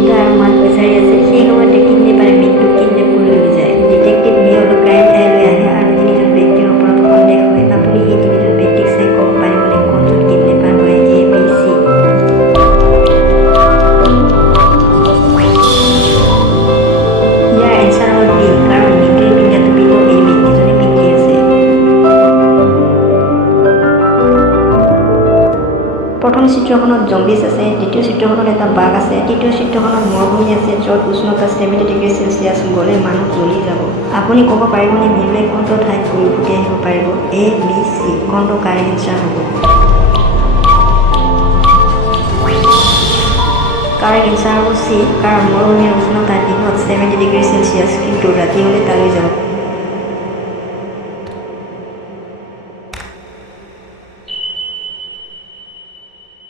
চিন্তা আৰু মাত বিচাৰি আছে। সেই সময়তে কিডনেপাৰে মৃত্যুক কিডনেপ কৰি লৈ যায়। ডিটেক্টিভ নিহলো ক্ৰাইম ঠাইলৈ আহে আৰু তিনিজন ব্যক্তিৰ ওপৰত সন্দেহ হয়। আপুনি এই তিনিজন ব্যক্তিক চাই ক'ব পাৰিবনে কোনজন কিডনেপাৰ হয়? এ, বি, চি? ইয়াৰ এনচাৰ হ'ল বি, কাৰণ মৃত্যুৰে পিন্ধা টুপিটো এই ব্যক্তিজনে পিন্ধি আছে। প্ৰথম চিত্ৰখনত জম্বিছ আছে, দ্বিতীয় চিত্ৰখনত এটা বাঘ আছে, তৃতীয় চিত্ৰখনত মৰুভূমি আছে য'ত উষ্ণতা 70 ডিগ্ৰী চেলচিয়াছ গ'লে মানুহ জ্বলি যাব। আপুনি ক'ব পাৰিবনে বিনুৱে কোনটো ঠাইত ঘূৰি ফুটি আহিব পাৰিব? এ, বি, চি? কোনটো কাৰেক্ট এনচাৰ হ'ব? কাৰেক্ট এনচাৰ হ'ব চি, কাৰণ মৰুভূমিৰ উষ্ণতা দিনত 70 ডিগ্ৰী চেলচিয়াছ, কিন্তু ৰাতি হ'লে তালৈ যাব।